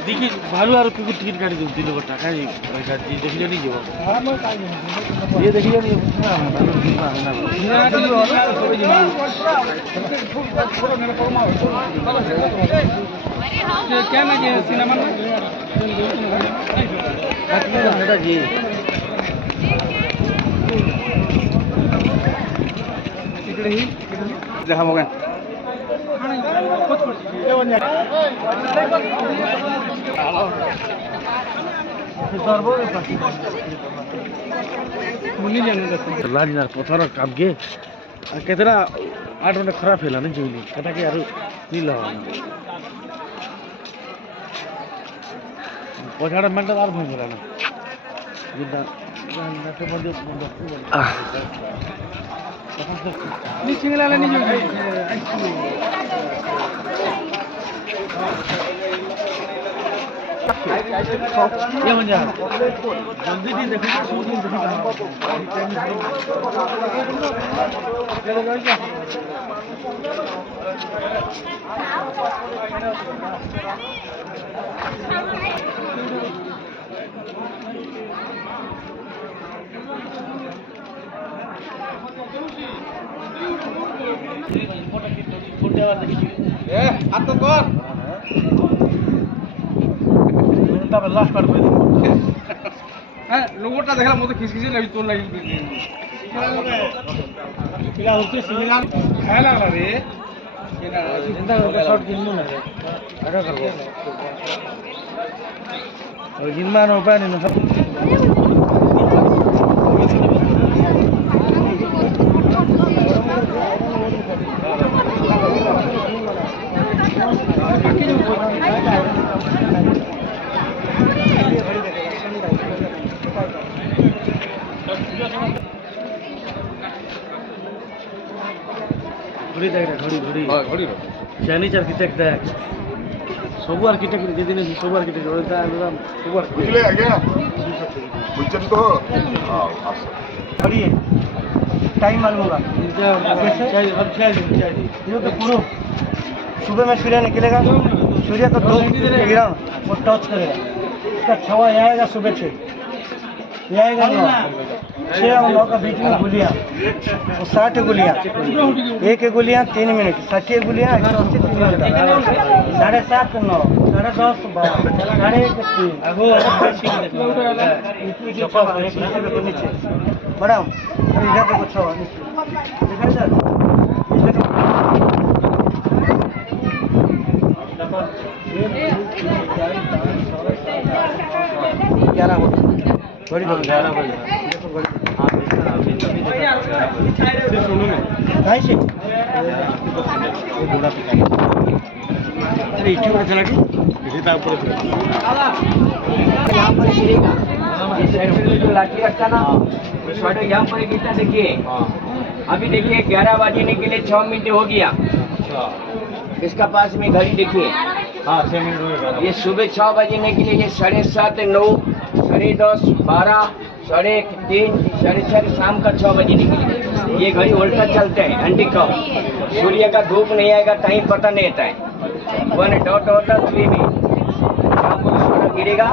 देखी भालू आर कुकुर टिकट काटी दिल गोटा कहीं देखिए नहीं जीव ये देखिए नहीं क्या ना सिनेमा जी इकडे ही जहा मग पथर काम के केतना 8 घंटा खराब है नहीं जुली कटा के नील पछाड़ मेंटल आर भूल गला ना ये बन जा जल्दी भी देखो शूटिंग लास्ट पार्ट में लोगोटा देखला मते खिसखिसी लगी तो लगी पिला होते सिमिला खाय लागला रे केना जिंदा शॉट गिननु ना रे अरे करबो और गिनमान उपाय नहीं सब घड़ी देख घड़ी घड़ी हां घड़ी चाइनीज आर्किटेक्ट देख सब आर्किटेक्ट जे दिन सब आर्किटेक्ट होता है सब बुझले आ गया बुझन तो हां घड़ी टाइम मालूम होगा चाहिए अब चाहिए ये तो पूरा सुबह में सूर्य निकलेगा सूर्य का 2 किरण वो टच करेगा इसका छावा आएगा सुबह से ये आएगा 6 और 9 का बीच में गोलियां वो 60 गोलियां एक गोलियां 3 मिनट 60 गोलियां 180 3 मिनट 7:30 9 10:30 12 नीचे मैडम इधर देखो छावा देखा इधर घड़ी 11 बजे सुनो ना कहीं से अरे इच्छा चला कि इसी तरह ऊपर यहाँ पर गिरेगा जो लाठी रखता ना शॉट यहाँ पर गिरता देखिए अभी देखिए 11 बजने के लिए 6 मिनट हो गया इसका पास में घड़ी देखिए हाँ 6 मिनट ये सुबह 6 बजने के लिए ये 7:30 9 10:30 12 3:30 4:30 शाम का 6 बजे निकली ये घड़ी उल्टा चलते हैं एंटी क्लॉक सूर्य का धूप नहीं आएगा टाइम पता नहीं रहता है 1.3 में गिरेगा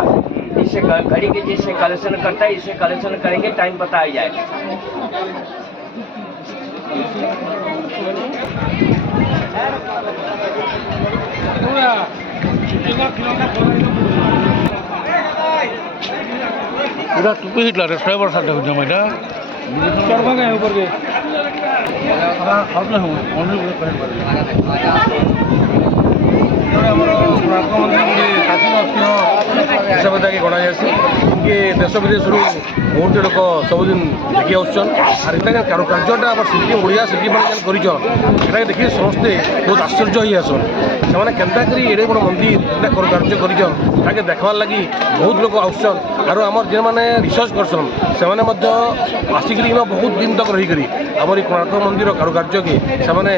इससे घड़ी के जिससे कलेक्शन करता है इससे कलेक्शन करेंगे टाइम पता आ जाएगा पूरा टुपी हिटला रे ड्राइवर साथ हो जमाइला करवा गए ऊपर के हां अपना हो ओनली कर ଆମର କୋଣାର୍କ ମନ୍ଦିର ଗୋଟେ ପ୍ରାଚୀନ ହିସାବରେ ଗଣା ଯାଏସି କି ଦେଶ ବିଦେଶରୁ ବହୁତ ଲୋକ ସବୁଦିନ ଦେଖି ଆସୁଛନ୍ ଆର୍ ଏଇଟା କାରୁକାର୍ଯ୍ୟଟା ଆମର ଶିଳ୍ପୀ ଓଡ଼ିଆ ଶିଳ୍ପୀମାନେ ଯେନ୍ କରିଛନ୍ ସେଟାକେ ଦେଖି ସମସ୍ତେ ବହୁତ ଆଶ୍ଚର୍ଯ୍ୟ ହେଇ ଆସନ୍ ସେମାନେ କେନ୍ତା କରି ଏଡ଼େ ବଡ଼ ମନ୍ଦିର ଏଇଟା କାରୁକାର୍ଯ୍ୟ କରିଛନ୍ ତାକେ ଦେଖବାର୍ ଲାଗି ବହୁତ ଲୋକ ଆସୁଛନ୍ ଆରୁ ଆମର ଯେମାନେ ରିସର୍ଚ୍ଚ କରସନ୍ ସେମାନେ ମଧ୍ୟ ଆସିକିରି ବହୁତ ଦିନ ତକ ରହିକରି ଆମର ଏଇ କୋଣାର୍କ ମନ୍ଦିର କାରୁକାର୍ଯ୍ୟକେ ସେମାନେ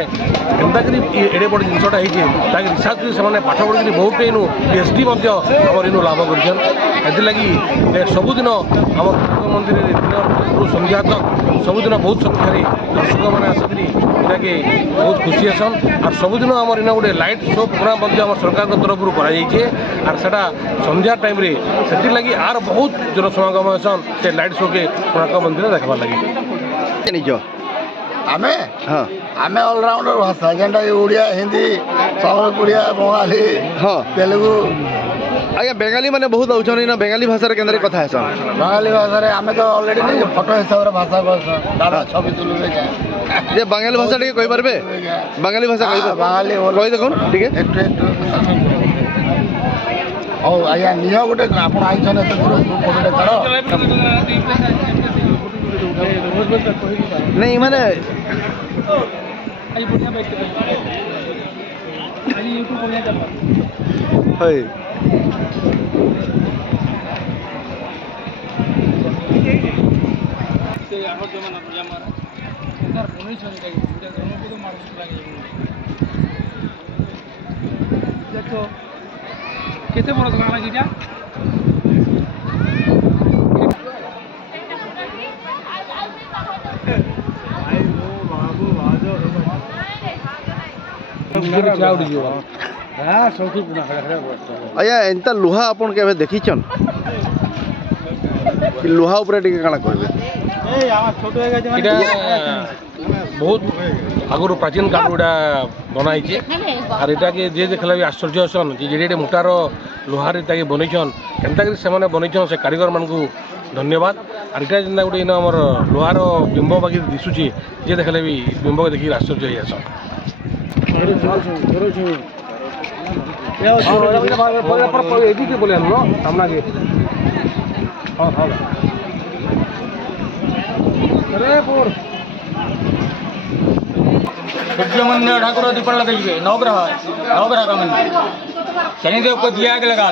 କେନ୍ତା କରି ଏଡ଼େ ବଡ଼ ଜିନିଷଟା ହେଇଛେ ତାକେ ରିସର୍ଚ୍ଚ କରି ସେମାନେ ପାଠ ପଢ଼ିକିରି ବହୁତ ଏଇନୁ PhD ମଧ୍ୟ ଆମର ଏଇନୁ ଲାଭ କରିଛନ୍ ସେଥିଲାଗି ସବୁଦିନ ଆମର କୋଣାର୍କ ମନ୍ଦିରରେ ଦିନରୁ संध्या तक सबुदिन बहुत संख्यार दर्शक मैंने आसिकी इटाके बहुत खुशी आसन और सबुदिन आम इन गोटे लाइट शो प्रोग्राम आम सरकार तरफ कर संध्या टाइम से लगी आर बहुत जनसमागम आसन से लाइट शो के कोणार्क मंदिर देखा लगी आमे हाँ आमे ऑलराउंडर भाषा जेनटा ओडिया हिंदी संबलपुरिया बंगाली हाँ तेलुगु आज्ञा बेंगाली मैंने बहुत आउछन ना बेंगाली भाषा केन्द्र कथा है बंगाली भाषा रे आमे तो ऑलरेडी नहीं फोटो हिसाब रे भाषा को दादा छवि तुलु रे जे बंगाली भाषा टिके कहि परबे बंगाली भाषा कहि बंगाली कहि देखुन ठीक है ओ आया नियो गोटे आपण आइछन एते दूर फोटोटे करो नहीं माने है देखो केते बड़ दुकान लागी जा आया एंता लुहा आपन केबे देखिछन कि लुहा ऊपर टिके काना कहबे बहुत आगुरी प्राचीन काल गुड़ा बनाई और इटा के जे देखला भी आश्चर्य असन कि जेडे मोटार लुहार ताके बनईछन केनता कि से माने बनईछन से कारीगर मान को धन्यवाद और इटा जेनता गुटे इन हमर लुहार बिंब बाकी दिसुची जे देखले भी बिंब के देखि आश्चर्य होई आसन बोले सामना के हाँ हाँ सूर्यमंदिर ठाकुर दीपन लगे नवग्रह का मंदिर शनिदेव को दिया आग लगा